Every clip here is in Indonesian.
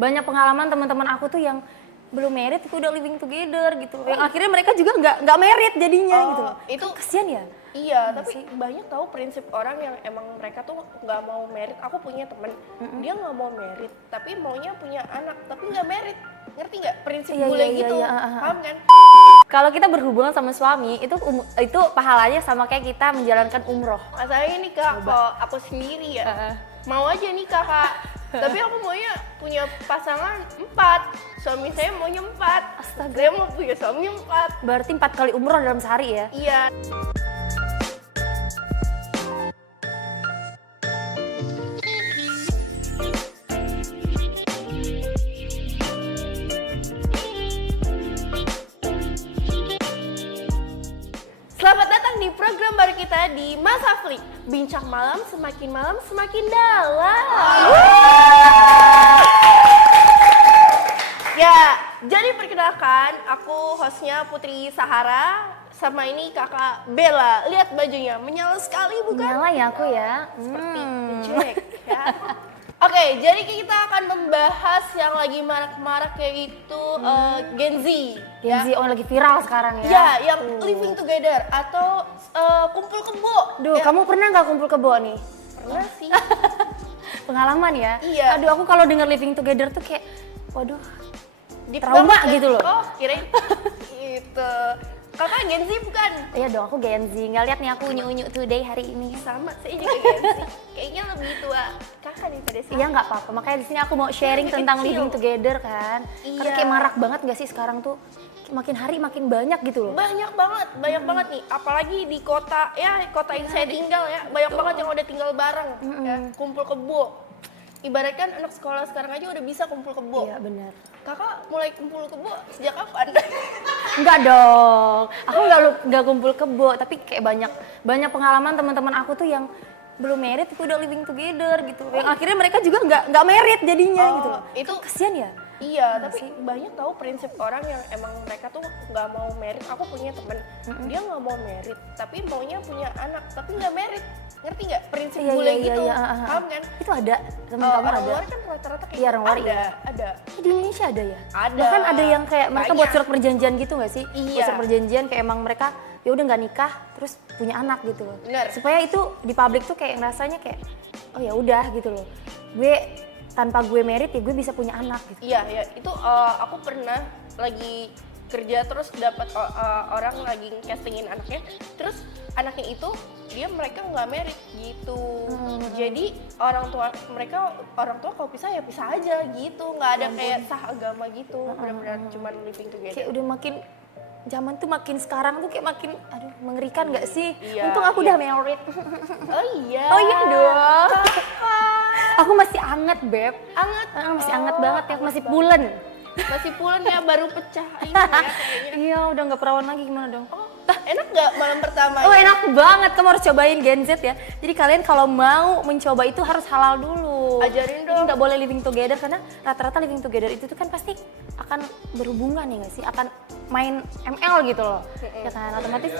banyak pengalaman teman-teman aku tuh yang belum married tapi udah living together gitu. Yang akhirnya mereka juga nggak married jadinya gitu. Itu kan kasian ya. Iya, tapi banyak tahu prinsip orang yang emang mereka tuh nggak mau married. Aku punya temen, dia nggak mau married, tapi maunya punya anak, tapi nggak married. Ngerti nggak prinsip bule gitu? Paham kan? Kalau kita berhubungan sama suami itu pahalanya sama kayak kita menjalankan umroh. Masalahnya nih kak, kalau aku sendiri ya, mau aja nih kakak. Tapi aku maunya punya pasangan 4. Suami saya maunya 4. Astaga. Saya mau punya suami 4. Berarti 4 kali umroh dalam sehari ya? Iya. Selamat datang di program baru kita di Masa Flik. Bincang malam semakin dalam. Ya, jadi perkenalkan, aku hostnya Putri Sahara. Sama ini kakak Bella. Lihat bajunya, menyala sekali bukan? Menyala ya aku ya. Seperti Jack ya. Oke, jadi kita akan membahas yang lagi marak-marak yaitu Gen Z. Gen Z lagi viral sekarang ya? Ya, yang living together atau kumpul kebo. Duh, ya. kamu pernah nggak kumpul kebo nih? Pernah sih. Pengalaman ya? Iya. Aduh, aku kalau denger living together tuh kayak, waduh, Deep trauma banget, gitu loh. Oh, kirain gitu. Kakak Gen Z bukan? Iya dong, aku Gen Z. Nggak lihat nih aku unyu-unyu today hari ini. Sama, saya juga Gen Z. Kayaknya lebih tua kakak daripada saya. Iya nggak apa-apa, makanya di sini aku mau sharing Lebih tentang kecil. living together kan. Iya. Karena kayak marak banget nggak sih sekarang tuh, makin hari makin banyak gitu loh. Banyak banget nih. Apalagi di kota, ya kota yang saya tinggal ya. Banyak banget yang udah tinggal bareng. Ya, kumpul kebo. Ibaratkan anak sekolah sekarang aja udah bisa kumpul kebo. Iya benar. Kakak mulai kumpul kebo sejak kapan? Enggak dong, aku nggak kumpul kebo, tapi kayak banyak pengalaman teman-teman aku tuh yang belum married tapi udah living together gitu. Yang akhirnya mereka juga nggak married jadinya gitu. Itu kan kasian ya. Iya, tapi banyak tahu prinsip orang yang emang mereka tuh nggak mau married. Aku punya temen, dia nggak mau married, tapi maunya punya anak, tapi nggak married. Ngerti nggak prinsip bule gitu? Paham kan? Itu ada teman kamu Orang ada. luar kan rata-rata kayak Iya, orang luar ada. Di Indonesia ada ya? Ada. Bahkan ada yang kayak mereka buat Banyak. surat perjanjian gitu nggak sih? Iya. Buat surat perjanjian kayak emang mereka ya udah nggak nikah terus punya anak gitu loh. Bener. Supaya itu di publik tuh kayak rasanya kayak oh ya udah gitu loh. Gue tanpa gue married ya gue bisa punya anak gitu. Iya, ya itu aku pernah lagi kerja terus dapat orang lagi castingin anaknya, terus anaknya itu mereka nggak married gitu. Jadi orang tua kalau pisah ya pisah aja gitu, nggak ada kayak sah agama gitu, benar-benar cuman living together. Kayak udah makin zaman tuh makin sekarang tuh kayak makin aduh mengerikan nggak sih? Iya, Untung aku udah married. Oh iya. Oh iya dong. Aku masih anget, Beb. Anget. Masih anget banget ya, masih pulen. Masih pulen ya, baru pecah ini ya kayaknya. Iya, udah nggak perawan lagi gimana dong? Enak nggak malam pertama? Oh enak banget, kamu harus cobain Gen Z ya. Jadi kalian kalau mau mencoba itu harus halal dulu. Ajarin dong. Jadi nggak boleh living together karena rata-rata living together itu tuh kan pasti akan berhubungan ya nggak sih? Akan main ML gitu loh. Ya kan otomatis.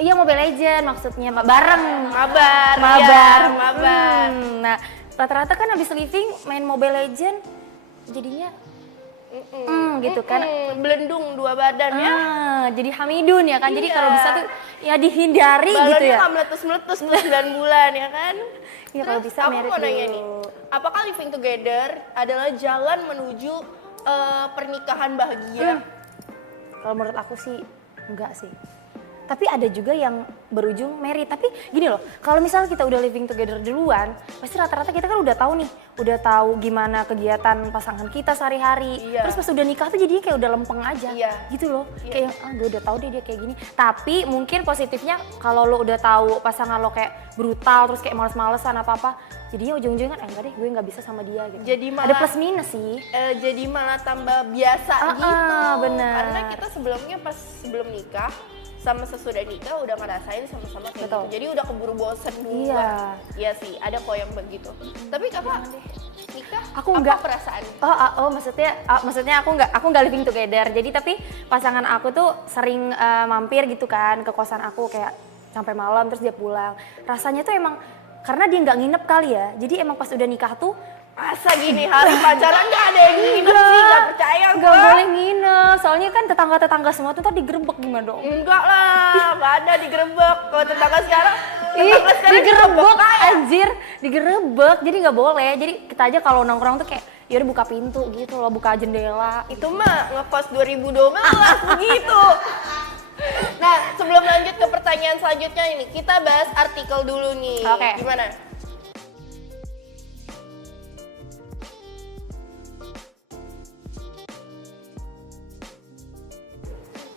Iya Mobile Legend maksudnya bareng. Mabar. Mabar. Iya, mabar. Nah rata-rata kan habis living main Mobile Legend jadinya gitu kan. Belendung dua badan ya. Jadi hamidun ya kan. Jadi Iya. kalau bisa tuh ya dihindari gitu Balonnya ya. nggak meletus-meletus 9 bulan ya kan. Iya kalau bisa aku married mau nanya dulu. nih, apakah living together adalah jalan menuju pernikahan bahagia? Kalau menurut aku sih enggak sih. Tapi ada juga yang berujung married. Tapi gini loh, kalau misalnya kita udah living together duluan, pasti rata-rata kita kan udah tahu nih, udah tahu gimana kegiatan pasangan kita sehari-hari. Iya. Terus pas udah nikah tuh jadinya kayak udah lempeng aja, Iya. gitu loh. Iya. Kayak gue udah tahu deh dia kayak gini. Tapi mungkin positifnya kalau lo udah tahu pasangan lo kayak brutal, terus kayak males-malesan apa-apa, jadinya ujung-ujungnya kan enggak deh, gue nggak bisa sama dia gitu. Jadi ada plus minus sih. Jadi malah tambah biasa gitu. Benar. Karena kita sebelumnya pas sebelum nikah sama sesudah nikah udah ngerasain sama-sama kayak Betul. gitu. Jadi udah keburu bosen dulu. Iya. Iya sih, ada kok yang begitu. Tapi kakak nikah Aku apa enggak. perasaan? Maksudnya aku nggak living together. Jadi tapi pasangan aku tuh sering mampir gitu kan ke kosan aku kayak sampai malam terus dia pulang. Rasanya tuh emang karena dia nggak nginep kali ya. Jadi emang pas udah nikah tuh Masa gini hari pacaran nggak ada yang nginep soalnya kan tetangga-tetangga semua tuh ntar digerebek gimana dong? Enggak lah, nggak ada digerebek. Kalau tetangga sekarang, Ih, digerebek aja. anjir, digerebek. Jadi nggak boleh. Jadi kita aja kalau nongkrong tuh kayak yaudah buka pintu gitu loh, buka jendela. Itu mah ngekos 2012 begitu. Nah, sebelum lanjut ke pertanyaan selanjutnya ini, kita bahas artikel dulu nih. Oke. Gimana?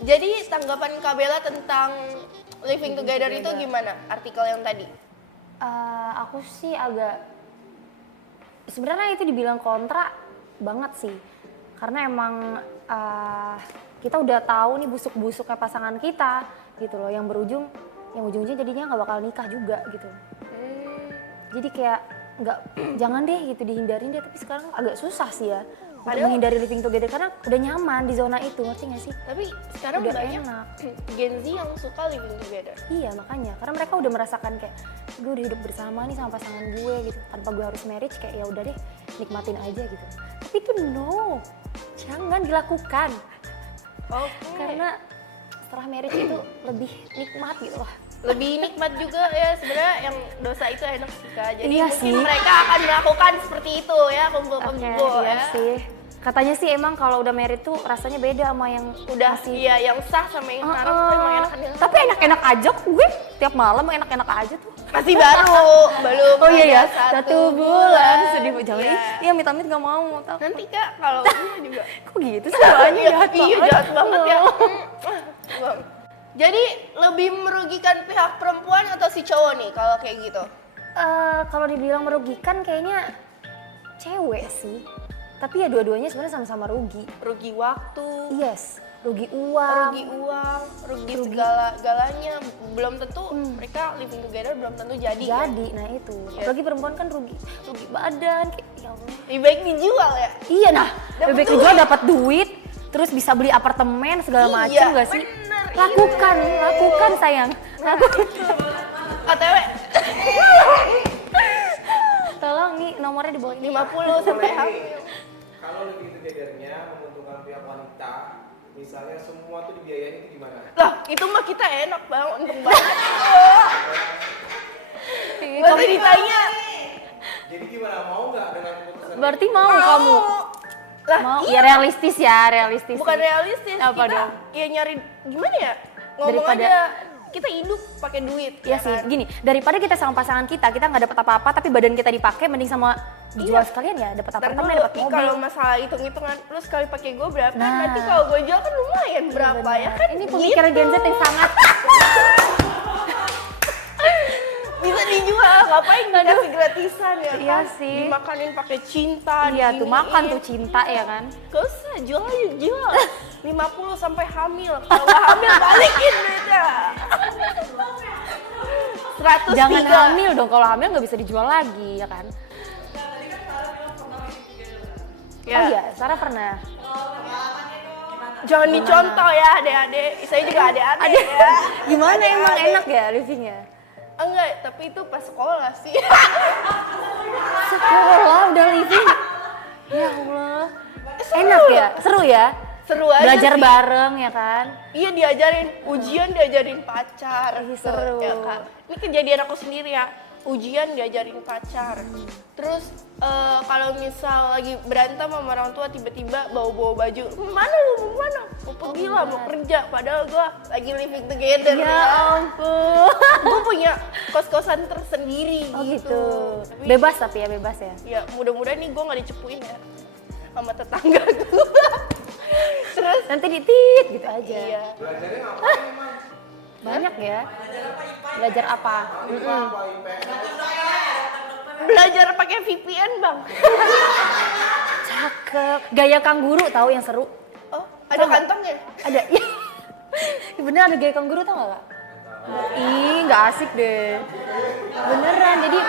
Jadi tanggapan Kak Bella tentang living together itu gimana? Artikel yang tadi. Aku sih agak sebenarnya itu dibilang kontra banget sih, karena emang kita udah tahu nih busuk-busuknya pasangan kita gitu loh, yang ujung-ujungnya jadinya nggak bakal nikah juga gitu. Jadi kayak nggak jangan deh gitu, dihindarin deh. Tapi sekarang agak susah sih ya untuk menghindari living together karena udah nyaman di zona itu, ngerti nggak sih? Tapi sekarang Udah banyak enak. Gen Z yang suka living together. Iya makanya, karena mereka udah merasakan kayak gue udah hidup bersama nih sama pasangan gue gitu, tanpa gue harus marriage, kayak ya udah deh nikmatin aja gitu. Tapi itu no, jangan dilakukan. Karena setelah marriage itu lebih nikmat gitu loh. Lebih nikmat juga ya sebenarnya, yang dosa itu enak sih Kak. Jadi Iya mungkin sih. mereka akan melakukan seperti itu ya, kumpul-kumpul Iya ya. sih. Katanya sih emang kalau udah married tuh rasanya beda sama yang Udah masih. iya, yang sah sama yang haram tuh emang enakan yang Tapi enak-enak aja kok gue tiap malam enak-enak aja tuh. masih baru, belum Oh iya ya, ada 1 bulan sedih jangan. Iya. Iya amit-amit gak mau takut. Nanti Kak kalau ini juga Kok gitu sih doanya jahat iya banget. jahat banget ya. Jadi lebih merugikan pihak perempuan atau si cowok nih kalau kayak gitu? Kalau dibilang merugikan kayaknya cewek sih. Tapi ya dua-duanya sebenarnya sama-sama rugi. Rugi waktu, Yes, rugi uang. rugi segala-galanya. Belum tentu mereka living together belum tentu jadi. Kan? Jadi, nah itu. Apalagi perempuan kan rugi badan kayak ya Allah. Lebih baik dijual ya. Iya nah, Dapet lebih duit. kejual dapat duit, terus bisa beli apartemen segala Iya, macam nggak sih? bener, Lakukan sayang. Lakukan. OTW Tolong nih nomornya di bawah ini. 50 sampai hamil. Kalau living together-nya menguntungkan pihak wanita, misalnya semua tuh dibiayain itu gimana? Lah, itu mah kita enak Bang, untung banget. Gak usah ditanya. Jadi gimana, mau nggak dengan keputusan? Berarti mau kamu? Lah, Mau? iya. Ya realistis ya, realistis. Bukan sih. realistis. Apa kita dong? ya nyari gimana ya? Ngomong Daripada- aja kita hidup pakai duit. Iya sih, kan? gini, daripada kita sama pasangan kita nggak dapat apa-apa, tapi badan kita dipakai, mending sama dijual sekalian ya, dapat Ntar apartemen, dulu, dapat mobil. kalau masalah hitung-hitungan, lu sekali pakai gue berapa? Nah. Nanti kalau gue jual kan lumayan berapa ya Benar. kan? Ini pemikiran Gen Z yang sangat Bisa dijual, ngapain dikasih gratisan ya kan? Iya sih. Dimakanin pakai cinta. iya tuh diginiin. makan tuh cinta ya kan. Gak usah, jual aja, jual. 50 sampai hamil. Kalau nggak hamil balikin duitnya. 103. Jangan hamil dong, kalau hamil nggak bisa dijual lagi ya kan. Ya. Oh iya, Sarah pernah. Jangan dicontoh ya adik-adik. Saya juga adik-adik ya. Gimana emang Adik-adik. enak ya livingnya? Enggak, tapi itu pas sekolah sih. Sekolah udah living. Ya Allah. Enak ya, seru ya. Seru aja Belajar sih. bareng ya kan. Iya, diajarin ujian, diajarin pacar. Ih, seru. Ya kan? Ini kejadian aku sendiri ya. Ujian diajarin pacar. Terus kalau misal lagi berantem sama orang tua tiba-tiba bawa-bawa baju. Mana lu? Mau mana? Mau pergi lah, mau kerja. Padahal gua lagi living together. Ya ampun. Gue punya kos-kosan tersendiri Oh gitu. gitu. Tapi, Bebas tapi ya, bebas ya. ya mudah-mudahan nih gue nggak dicepuin ya sama tetangga gue. Terus Nanti ditit gitu aja. iya. Belajarnya ngapain emang? Banyak ya. Belajar apa? IPA apa IPS? Belajar pakai VPN bang. Cakep. Gaya kangguru tahu yang seru? Oh ada kantongnya? Ada. Iya. Bener ada gaya kangguru tau gak kak? Ih nggak asik deh. Beneran jadi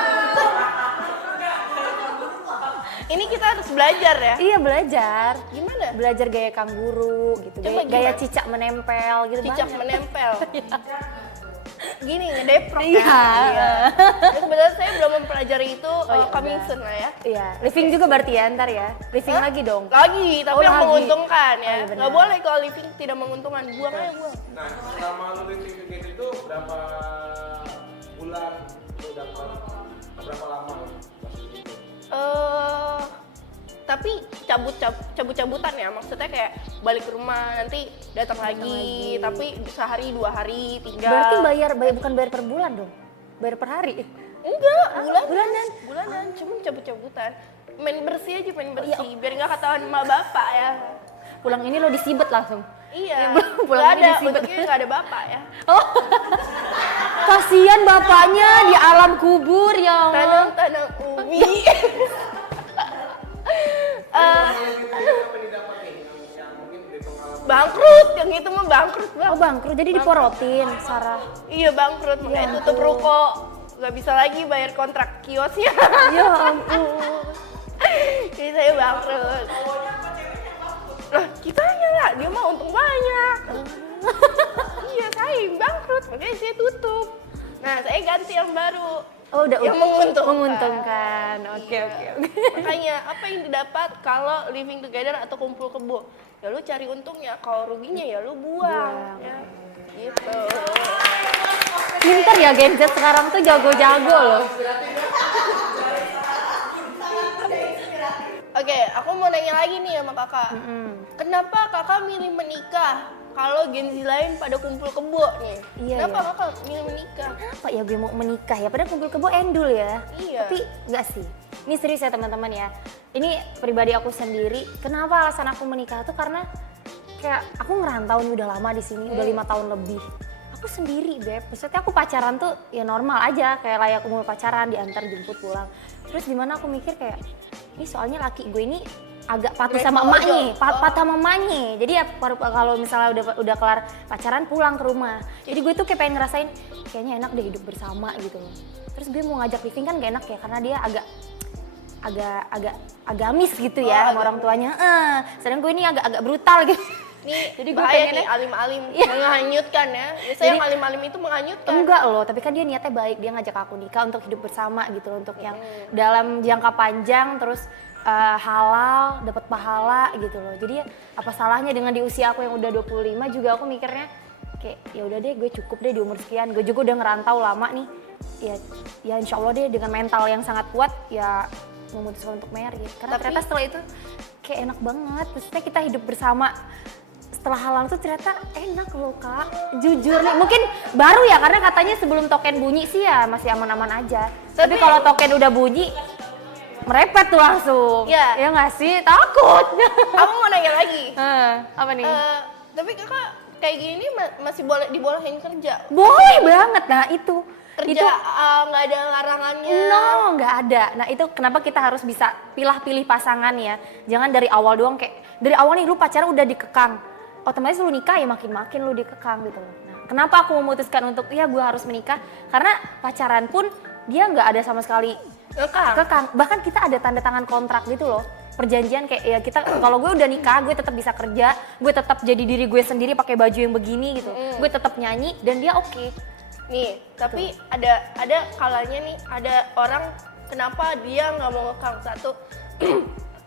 Ini kita harus belajar ya. iya belajar. Gimana? Belajar gaya kangguru gitu. Coba Gaya gimana? cicak menempel gitu. Cicak banyak. menempel. gini ngedeprok Iya. kan. Iya. Jadi kebetulan saya belum mempelajari itu ya coming udah. soon lah ya. Iya, living juga berarti ya ntar ya. Living Hah? lagi dong. Lagi, tapi Oh, yang lagi. menguntungkan Oh, ya. iya benar. Nggak boleh kalau living tidak menguntungkan, buang aja buang. Nah, selama lu living together itu berapa bulan lu dapat berapa lama lu maksudnya itu? Tapi cabut-cabutan ya, maksudnya kayak balik ke rumah nanti datang lagi, tapi sehari 2 hari tinggal. Berarti bayar bukan bayar per bulan dong. Bayar per hari. Enggak, bulanan. bulanan, cuma cabut-cabutan. Main bersih aja, main Iya. bersih, biar nggak ketahuan sama bapak ya. Pulang ini lo disibet langsung. Iya, pulang nggak ini ada, disibet. untungnya nggak ada bapak ya. Oh. Kasihan bapaknya di alam kubur ya Allah. Tanam ubi. Kalau living together apa yang didapat nih yang mungkin dari pengalaman? Bangkrut, yang itu mah bangkrut bang. Oh bangkrut, jadi diporotin, Sarah. Iya bangkrut, makanya Ya tutup ampun. ruko, nggak bisa lagi bayar kontrak kiosnya. Ya ampun. Jadi saya bangkrut. Lah kitanya lah, dia mah untung banyak. Iya saya yang bangkrut, makanya saya tutup. Nah saya ganti yang baru. Oh udah Yang menguntungkan. Menguntungkan. Oke Iya. oke. Makanya apa yang didapat kalau living together atau kumpul kebo? Ya lu cari untungnya, kalau ruginya ya lu buang. Buang. Ya. Gitu. Pinter ya Gen Z sekarang tuh jago-jago loh. Oke, aku mau nanya lagi nih sama kakak. Kenapa kakak milih menikah kalau Gen Z lain pada kumpul kebo nih? Iya, Kenapa iya. kakak milih menikah? Apa ya gue mau menikah ya? Padahal kumpul kebo endul ya. Iya. Tapi enggak sih. Ini serius ya teman-teman ya. Ini pribadi aku sendiri. Kenapa alasan aku menikah tuh karena kayak aku ngerantau nih udah lama di sini, udah 5 tahun lebih. Aku sendiri, Beb. Maksudnya aku pacaran tuh ya normal aja, kayak layak umur pacaran, diantar jemput pulang. Terus dimana aku mikir kayak, ini soalnya laki gue ini agak patuh Great sama Ojo. emaknya, Oh. patuh sama emaknya. Jadi ya kalau misalnya udah kelar pacaran pulang ke rumah. Jadi gue tuh kayak pengen ngerasain kayaknya enak deh hidup bersama gitu loh. Terus gue mau ngajak living kan gak enak ya karena dia agak agamis gitu ya sama orang tuanya. Sedangkan gue ini agak brutal gitu. Nih, Jadi gue bahaya nih pengennya- alim-alim Iya. menghanyutkan ya. Biasanya Jadi- yang alim-alim itu menghanyutkan. Enggak loh, tapi kan dia niatnya baik, dia ngajak aku nikah untuk hidup bersama gitu loh, untuk yang dalam jangka panjang terus halal, dapat pahala gitu loh. Jadi ya, apa salahnya dengan di usia aku yang udah 25 juga aku mikirnya kayak ya udah deh gue cukup deh di umur sekian. Gue juga udah ngerantau lama nih. Ya insya Allah deh dengan mental yang sangat kuat ya memutuskan untuk married. Karena Tapi- ternyata setelah itu kayak enak banget. Maksudnya kita hidup bersama setelah halal tuh ternyata enak loh Kak, jujur nih mungkin baru ya karena katanya sebelum token bunyi sih ya masih aman-aman aja tapi kalau token udah bunyi merepet tuh langsung Iya. ya nggak sih takut. Aku mau nanya lagi. Apa nih? Tapi kakak kayak gini masih boleh dibolehin kerja? Boleh banget, nah itu Kerja nggak ada larangannya? no nggak ada. Nah itu kenapa kita harus bisa pilih pasangan ya, jangan dari awal doang kayak dari awal nih lu pacaran udah dikekang otomatis lu nikah ya makin lu dikekang gitu loh. Nah, kenapa aku memutuskan untuk ya gue harus menikah? Karena pacaran pun dia nggak ada sama sekali kekang. Bahkan kita ada tanda tangan kontrak gitu loh. Perjanjian kayak ya kita kalau gue udah nikah gue tetap bisa kerja, gue tetap jadi diri gue sendiri pakai baju yang begini gitu. Gue tetap nyanyi dan dia oke. Nih, tapi ada kalanya nih, ada orang kenapa dia nggak mau ngekang satu.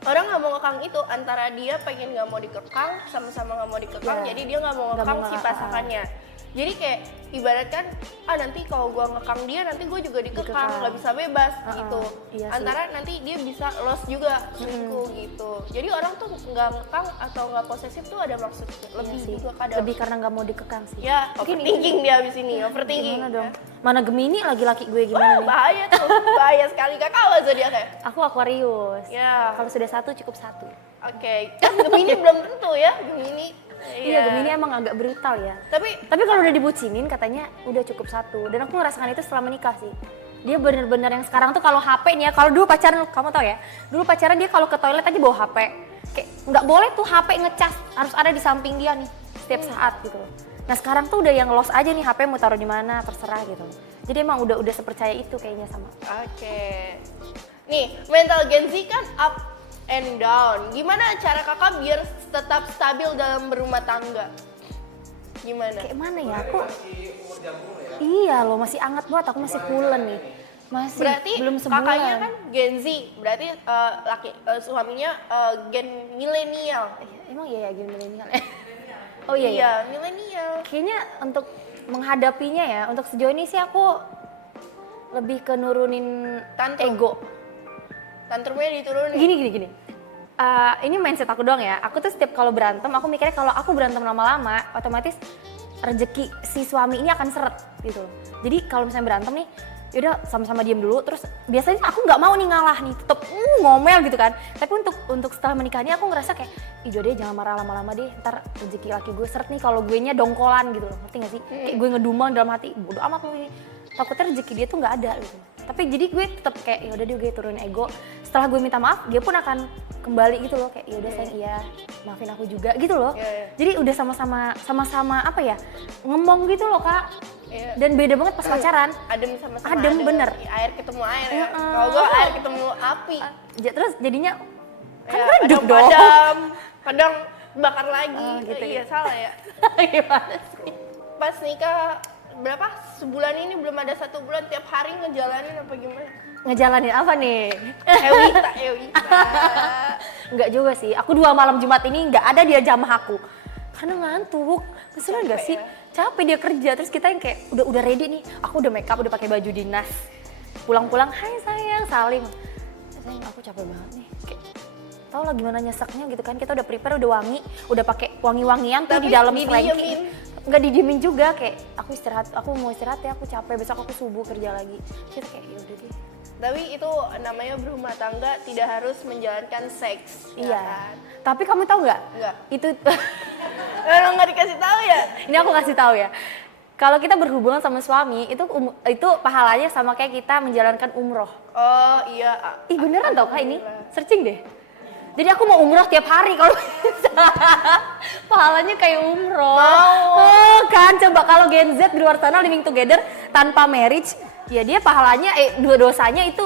Orang nggak mau ngekang itu antara dia pengen nggak mau dikekang, sama-sama nggak mau dikekang, Iya. jadi dia nggak mau Nggak ngekang mau si ngekang. pasangannya. Jadi kayak ibaratkan, nanti kalau gua ngekang dia, nanti gue juga dikekang, Dikekang. nggak bisa bebas gitu. Iya sih. Antara nanti dia bisa loss juga, selingkuh gitu. Jadi orang tuh nggak ngekang atau nggak posesif tuh ada maksud lebih Iya sih. juga kadang. Lebih karena nggak mau dikekang sih. Ya, Mungkin overthinking dia abis ini, overthinking. Gimana dong? Ya. Mana Gemini laki-laki gue Wah, gimana nih? bahaya tuh, bahaya sekali. Kakak apa zodiaknya? Aku Aquarius. Ya, Kalau sudah satu cukup satu. oke. Kan Gemini belum tentu ya, Gemini. Iya, Gemini emang agak brutal ya. Tapi Tapi kalau udah dibucinin katanya udah cukup satu. Dan aku ngerasakan itu setelah menikah sih. Dia bener-bener yang sekarang tuh kalau HP nih ya, kalau dulu pacaran kamu tau ya, dulu pacaran dia kalau ke toilet aja bawa HP. Kayak nggak boleh tuh HP ngecas, harus ada di samping dia nih setiap saat gitu loh. Nah sekarang tuh udah yang lost aja nih HP mau taruh di mana terserah gitu. Jadi emang udah sepercaya itu kayaknya sama. oke. Nih, mental Gen Z kan up and down. Gimana cara kakak biar tetap stabil dalam berumah tangga? Gimana? Kayak mana ya Ini aku? masih umur jambung ya. Iya loh, masih anget banget, aku masih pulen nih. Masih Berarti belum sebulan. kakaknya kan Gen Z, berarti suaminya gen milenial. Emang iya ya gini milenial ya? Oh iya ya. Iya, milenial. Kayaknya untuk menghadapinya ya, untuk sejauh ini sih aku lebih ke nurunin Tantrum. ego. Tantrumnya diturunin. Gini. Ini mindset aku doang ya. Aku tuh setiap kalau berantem, aku mikirnya kalau aku berantem lama-lama, otomatis rezeki si suami ini akan seret gitu. Jadi kalau misalnya berantem nih, yaudah sama-sama diem dulu. Terus biasanya aku nggak mau nih ngalah nih, tetep ngomel gitu kan. Tapi untuk setelah menikah ini aku ngerasa kayak, ih deh jangan marah lama-lama deh. Ntar rezeki laki gue seret nih kalau gue nya dongkolan gitu loh. Ngerti gak sih? Kayak gue ngedumel dalam hati, bodo amat lu ini. Takutnya rezeki dia tuh nggak ada gitu. Tapi jadi gue tetep kayak yaudah deh gue turunin ego. Setelah gue minta maaf, dia pun akan kembali gitu loh kayak yaudah sayang iya maafin aku juga gitu loh. Jadi udah sama-sama apa ya ngomong gitu loh Kak. Dan beda banget pas pacaran. Adem sama-sama. Adem bener. Air ketemu air ya. Kalau gue air ketemu api. Terus jadinya kan Ya, redup dong. Padam, kadang bakar lagi. Gitu Iya ya. salah ya. Gimana sih? Pas nikah berapa? Sebulan ini belum ada 1 bulan tiap hari ngejalanin apa gimana? Ngejalanin apa nih? Ewita. Enggak juga sih. Aku 2 malam Jumat ini nggak ada dia jamah aku. Karena ngantuk. Kesulitan nggak sih? Capek dia kerja terus kita yang kayak udah ready nih. Aku udah make up, udah pakai baju dinas. Pulang-pulang, "Hai sayang, salim." Sayang, aku capek banget nih. Kayak tau lah gimana nyeseknya gitu kan. Kita udah prepare, udah wangi, udah pakai wangi-wangian tuh di dalam didiemin. Nggak didiemin juga kayak aku istirahat, aku mau istirahat ya, aku capek, besok aku subuh kerja lagi. Kita kayak yaudah deh. Tapi itu namanya berumah tangga tidak harus menjalankan seks. Iya. Ya kan? Tapi kamu tahu nggak? Nggak. Itu Kalau nggak dikasih tahu ya. ini aku kasih tahu ya. Kalau kita berhubungan sama suami itu pahalanya sama kayak kita menjalankan umroh. Oh iya. Ih beneran tau Kak ini? Searching deh. Jadi aku mau umroh tiap hari kalau pahalanya kayak umroh. Mau. Oh kan coba kalau Gen Z di luar sana living together tanpa marriage, ya dia pahalanya dosanya itu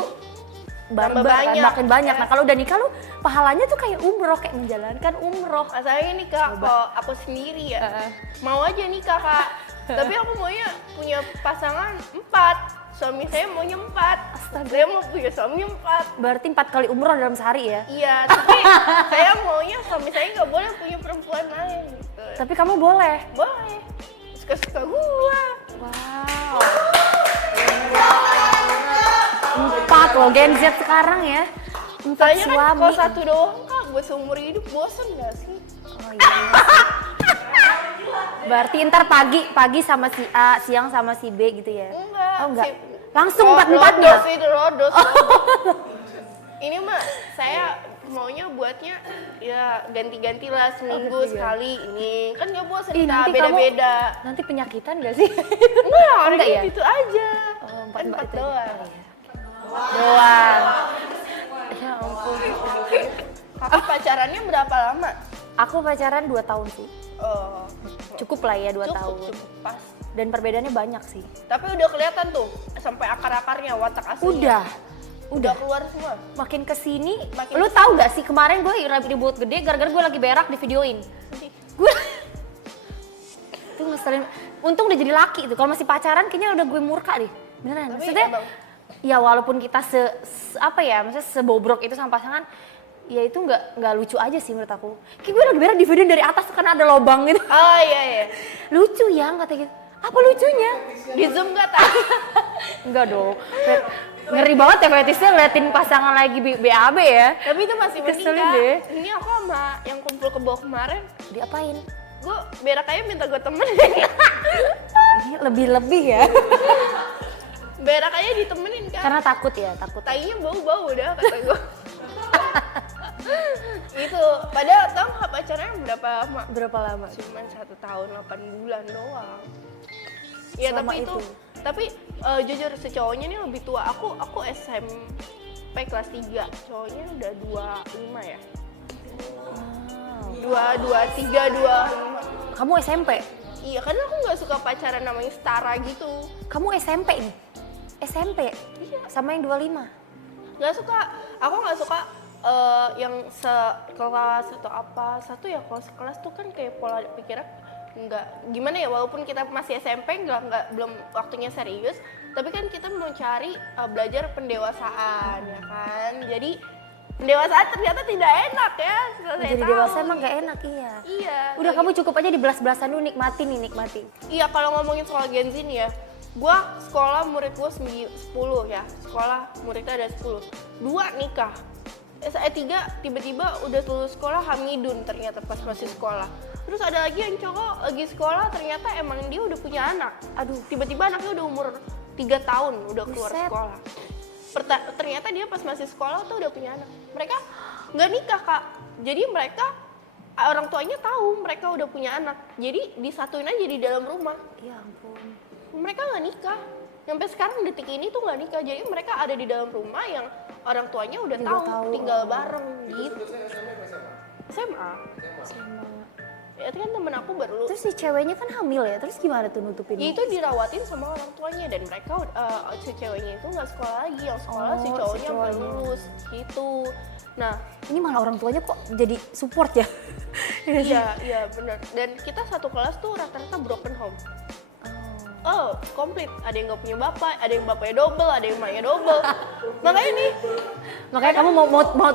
barbar kan, banyak. makin banyak. Ya. Nah kalau udah nikah lu pahalanya tuh kayak umroh, kayak menjalankan umroh. Masalahnya nih Kak, kalau aku sendiri ya, mau aja nikah Kak. Tapi aku maunya punya pasangan 4. Suami saya maunya 4. Astaga. Saya mau punya suami 4. Berarti 4 kali umroh dalam sehari ya? Iya, tapi saya maunya suami saya nggak boleh punya perempuan lain gitu. Tapi kamu boleh. Boleh. Suka-suka gua. Wow. 4 loh Gen Z sekarang ya. 4 Soalnya kan suami. kalau 1 doang Kak, buat seumur hidup bosen nggak sih? Oh, iya. Berarti ntar pagi sama si A, siang sama si B gitu ya? Enggak. Oh enggak. sih. Langsung Oh, 4-4-nya? rodos itu rodos. Ini mah saya maunya buatnya ya ganti-ganti lah seminggu ganti-ganti. sekali ini. Kan nggak bosan Ih, kita nanti beda-beda. Nanti penyakitan gak sih? Enggak, Enggak orangnya ya? gitu aja. Oh, Kan 4 itu doang. aja. Doang. Ya ampun. Kakak pacarannya berapa lama? Aku pacaran 2 tahun sih. Oh, Cukup lah ya 2 cukup, tahun. cukup pas. Dan perbedaannya banyak sih. Tapi udah kelihatan tuh sampai akar-akarnya, watak aslinya. Udah Keluar semua. makin kesini, Makin lu tahu gak sih kemarin gue ribut gede gara-gara gue lagi berak di videoin. Gue itu ngeselin. Untung udah jadi laki itu. Kalau masih pacaran kayaknya udah gue murka deh. Beneran. Tapi Maksudnya emang ya walaupun kita apa ya, maksudnya sebobrok itu sama pasangan, ya itu nggak lucu aja sih menurut aku. Kayak gue lagi berak di videoin dari atas kan ada lobang gitu. oh iya. Lucu ya kata gitu. Apa lucunya? Di Zoom gak tadi? Enggak dong. Ngeri banget ya fetisnya ngeliatin pasangan lagi BAB ya. Tapi itu masih mending Keselin Kak. deh. Ini aku sama yang kumpul ke bawah kemarin, Diapain? gue berak aja minta gue temenin. Ini lebih-lebih ya. Berak aja ditemenin Kak. Karena takut ya, takut. Tainya bau-bau udah kata gue. Itu, padahal tau nggak pacarnya berapa lama? Berapa lama? Cuman 1 tahun 8 bulan doang. Ya Selama tapi itu, itu? tapi jujur si cowoknya ini lebih tua. Aku SMP kelas 3, cowoknya udah 25 ya. Wow. 23, 25. Kamu SMP? Iya, karena aku nggak suka pacaran namanya setara gitu. Kamu SMP nih? SMP? Iya. Sama yang 25? Nggak suka, aku nggak suka yang sekelas atau apa. Satu ya kalau sekelas tuh kan kayak pola pikirnya nggak gimana ya, walaupun kita masih SMP nggak belum waktunya serius, tapi kan kita mau cari belajar pendewasaan ya kan. Jadi pendewasaan ternyata tidak enak ya. setelah saya Jadi tahu. dewasa emang gak enak, iya. Iya. Udah kamu cukup aja di belas-belasan dulu, nikmatin nih, nikmatin. Iya, kalau ngomongin soal Gen Z nih ya, gua sekolah murid gua 10 ya, sekolah muridnya ada 10, 2 nikah. S3 tiba-tiba udah lulus sekolah hamidun ternyata pas masih sekolah. Terus ada lagi yang cowok lagi sekolah ternyata emang dia udah punya anak. Aduh, tiba-tiba anaknya udah umur 3 tahun udah keluar Buset. sekolah. Ternyata dia pas masih sekolah tuh udah punya anak. Mereka nggak nikah Kak, jadi mereka orang tuanya tahu mereka udah punya anak, jadi disatuin aja di dalam rumah. Ya ampun. Mereka nggak nikah, sampai sekarang detik ini tuh nggak nikah. Jadi mereka ada di dalam rumah yang orang tuanya udah Juga tahu, tahu. tinggal bareng gitu. Terusnya SMP ke SMA? SMA. Sama. Ya itu kan temen aku baru Terus si ceweknya kan hamil ya, terus gimana tuh nutupin? ya itu dirawatin sama orang tuanya, dan mereka si ceweknya itu nggak sekolah lagi, yang sekolah si Oh, si cowoknya sampai cowoknya. lulus gitu. Nah Ini malah orang tuanya kok jadi support ya? iya benar. Dan kita satu kelas tuh rata-rata broken home. Oh, komplit. Ada yang nggak punya bapak, ada yang bapaknya double, ada yang emaknya double. Makanya nih, Makanya kamu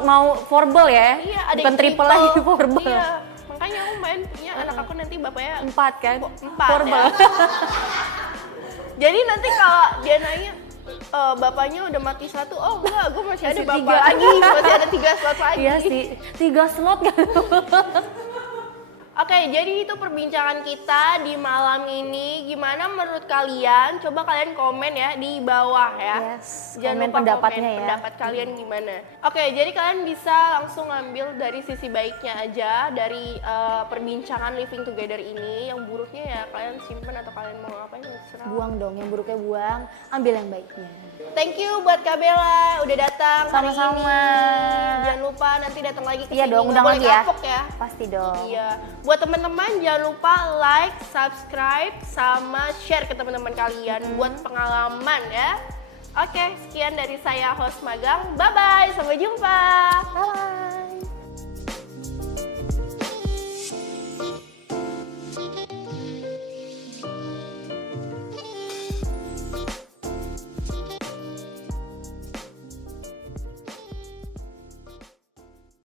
mau forbel ya? iya ada Bukan yang triple lagi, forbel. Iya, makanya aku main punya anak aku nanti bapaknya 4 kan? 4 Forbel. ya. Jadi nanti kalau dia nanya bapaknya udah mati 1, oh enggak, gue masih ada Masih bapak 3. lagi, masih ada 3 slot lagi. Iya sih, 3 slot kan? Oke, jadi itu perbincangan kita di malam ini. Gimana menurut kalian? Coba kalian komen ya di bawah ya. Yes, Jangan komen lupa pendapatnya komen ya. pendapat kalian gimana. Oke, jadi kalian bisa langsung ambil dari sisi baiknya aja dari perbincangan living together ini. Yang buruknya ya kalian simpen atau kalian mau ngapain terserah. Buang dong, yang buruknya buang, ambil yang baiknya. Thank you buat Kak Bella udah datang hari Sama-sama. ini. Jangan lupa nanti datang lagi ke Iya sini. dong, Nggak undang boleh lagi ya. kapok ya. Pasti dong. Iya, buat teman-teman jangan lupa like, subscribe, sama share ke teman-teman kalian buat pengalaman ya. Oke, sekian dari saya host magang. Bye bye, sampai jumpa. Bye.